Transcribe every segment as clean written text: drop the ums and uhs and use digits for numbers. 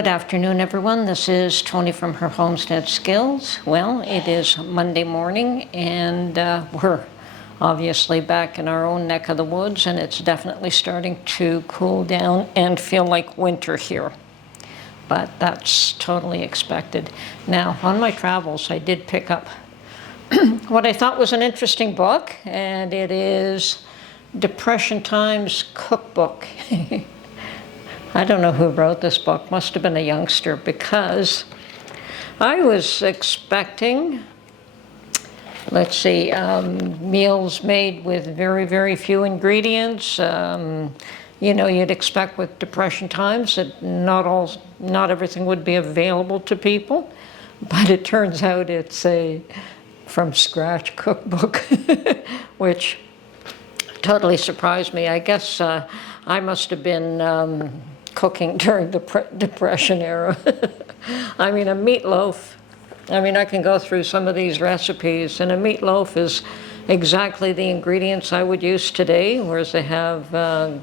Good afternoon, everyone. This is Tony from her Homestead Skills. Well, it is Monday morning, and we're obviously back in our own neck of the woods, and it's definitely starting to cool down and feel like winter here. But that's totally expected. Now, on my travels, I did pick up what I thought was an interesting book, and it is Depression Times Cookbook. I don't know who wrote this book. Must have been a youngster, because I was expecting, let's see, meals made with very, very few ingredients. You know, you'd expect with Depression times that not everything would be available to people, but it turns out it's a from scratch cookbook, which totally surprised me. I guess I must have been cooking during the Depression era. I mean, a meatloaf, I can go through some of these recipes, and a meatloaf is exactly the ingredients I would use today, whereas they have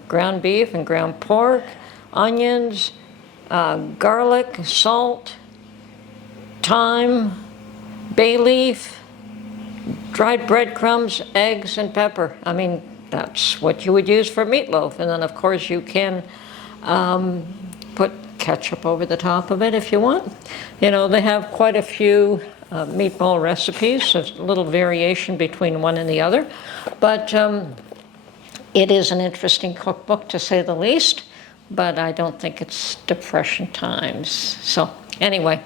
ground beef and ground pork, onions, garlic, salt, thyme, bay leaf, dried breadcrumbs, eggs, and pepper. I mean, that's what you would use for meatloaf. And then, of course, you can put ketchup over the top of it if you want. You know, they have quite a few meatball recipes. There's a little variation between one and the other. But it is an interesting cookbook, to say the least. But I don't think it's Depression times. So anyway,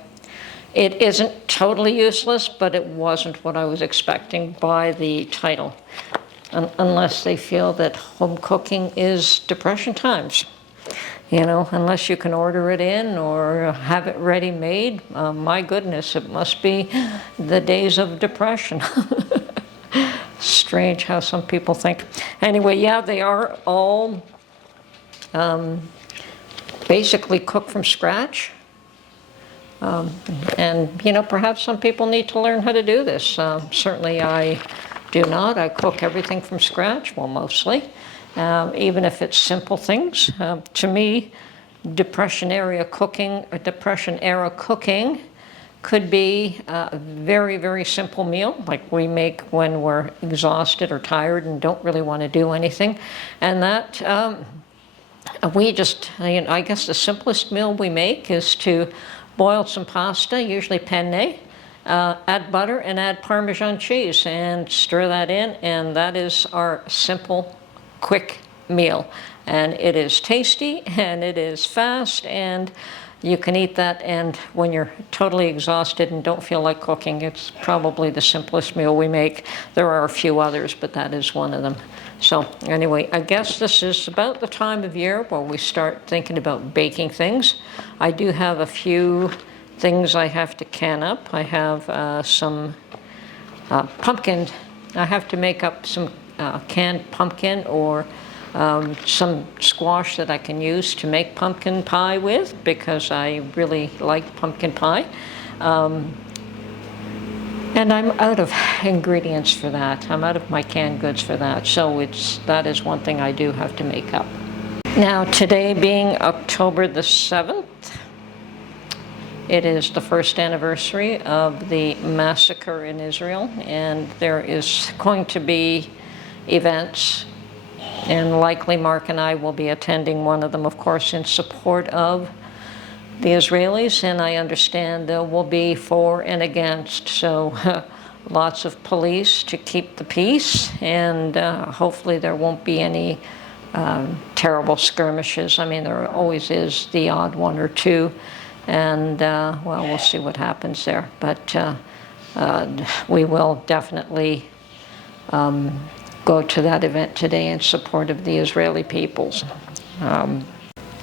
it isn't totally useless, but it wasn't what I was expecting by the title. Unless they feel that home cooking is Depression times. You know, unless you can order it in or have it ready-made, my goodness, it must be the days of Depression. Strange how some people think. Anyway, yeah, they are all basically cooked from scratch. And, you know, perhaps some people need to learn how to do this. Certainly I do not. I cook everything from scratch, well, mostly. Even if it's simple things. To me, Depression era cooking could be a very, very simple meal, like we make when we're exhausted or tired and don't really want to do anything. And that we just, I guess the simplest meal we make is to boil some pasta, usually penne, add butter and add Parmesan cheese and stir that in, and that is our simple, quick meal. And it is tasty and it is fast, and you can eat that, and when you're totally exhausted and don't feel like cooking, it's probably the simplest meal we make. There are a few others, but that is one of them. So anyway, I guess this is about the time of year where we start thinking about baking things. I do have a few things I have to can up. I have some pumpkin. I have to make up some canned pumpkin or some squash that I can use to make pumpkin pie with, because I really like pumpkin pie. And I'm out of ingredients for that. I'm out of my canned goods for that. So that is one thing I do have to make up. Now, today being October the 7th, it is the first anniversary of the massacre in Israel, and there is going to be events, and likely Mark and I will be attending one of them, of course, in support of the Israelis, and I understand there will be for and against, so lots of police to keep the peace, and hopefully there won't be any terrible skirmishes. I mean, there always is the odd one or two, and well, we'll see what happens there, but we will definitely go to that event today in support of the Israeli peoples.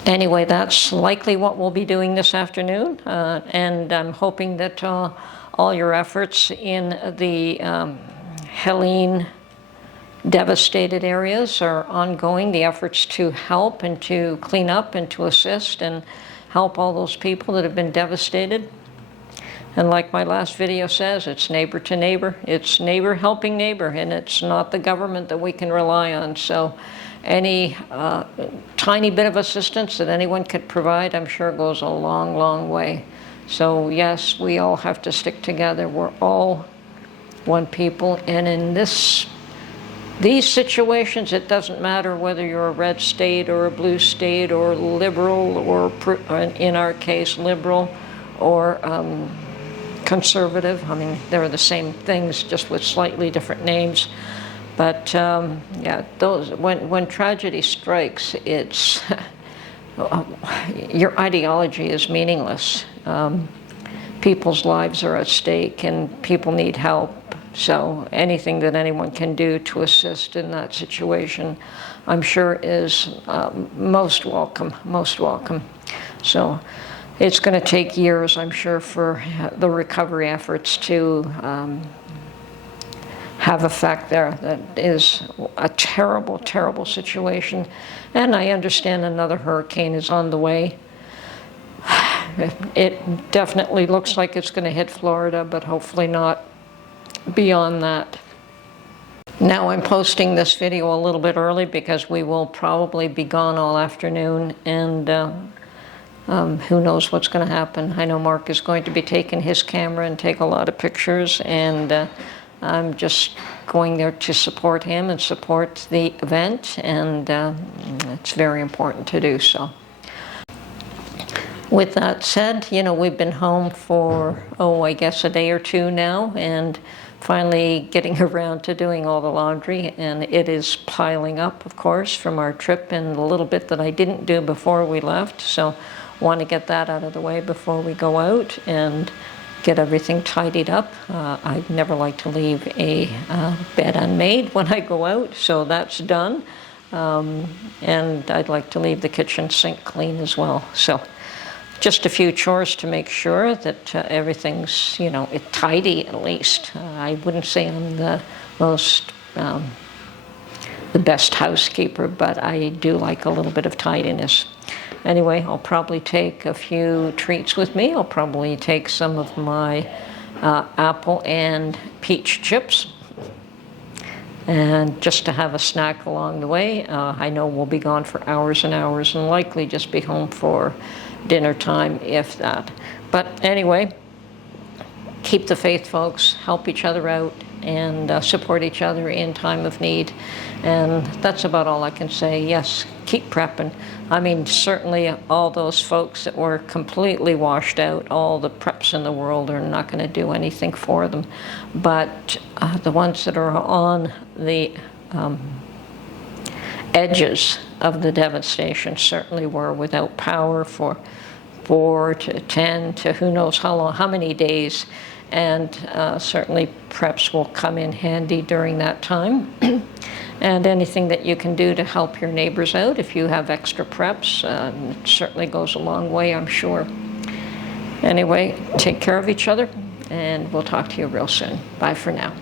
Anyway, that's likely what we'll be doing this afternoon, and I'm hoping that all your efforts in the Helene devastated areas are ongoing, the efforts to help and to clean up and to assist and help all those people that have been devastated. And like my last video says, it's neighbor to neighbor. It's neighbor helping neighbor, and it's not the government that we can rely on. So any tiny bit of assistance that anyone could provide, I'm sure goes a long, long way. So yes, we all have to stick together. We're all one people, and in these situations, it doesn't matter whether you're a red state or a blue state or liberal or, in our case, liberal or conservative. I mean, they're the same things, just with slightly different names. But yeah, when tragedy strikes, it's your ideology is meaningless. People's lives are at stake, and people need help. So anything that anyone can do to assist in that situation, I'm sure is most welcome, most welcome. So it's going to take years, I'm sure, for the recovery efforts to have effect there. That is a terrible, terrible situation. And I understand another hurricane is on the way. It definitely looks like it's going to hit Florida, but hopefully not beyond that. Now I'm posting this video a little bit early because we will probably be gone all afternoon, and who knows what's going to happen. I know Mark is going to be taking his camera and take a lot of pictures, and I'm just going there to support him and support the event, and it's very important to do so. With that said, you know, we've been home for, I guess a day or two now, and finally getting around to doing all the laundry, and it is piling up, of course, from our trip and the little bit that I didn't do before we left. So want to get that out of the way before we go out and get everything tidied up. I never like to leave a bed unmade when I go out, so that's done. And I'd like to leave the kitchen sink clean as well. So just a few chores to make sure that everything's, you know, tidy at least. I wouldn't say I'm the most, the best housekeeper, but I do like a little bit of tidiness. Anyway, I'll probably take a few treats with me. I'll probably take some of my apple and peach chips, and just to have a snack along the way. I know we'll be gone for hours and hours, and likely just be home for dinner time, if that. But anyway, keep the faith, folks. Help each other out and support each other in time of need. And that's about all I can say. Yes, keep prepping. I mean, certainly all those folks that were completely washed out, all the preps in the world are not going to do anything for them. But the ones that are on the edges of the devastation certainly were without power for 4 to 10 to who knows how long, how many days. And certainly preps will come in handy during that time. And anything that you can do to help your neighbors out, if you have extra preps, it certainly goes a long way, I'm sure. Anyway, take care of each other, and we'll talk to you real soon. Bye for now.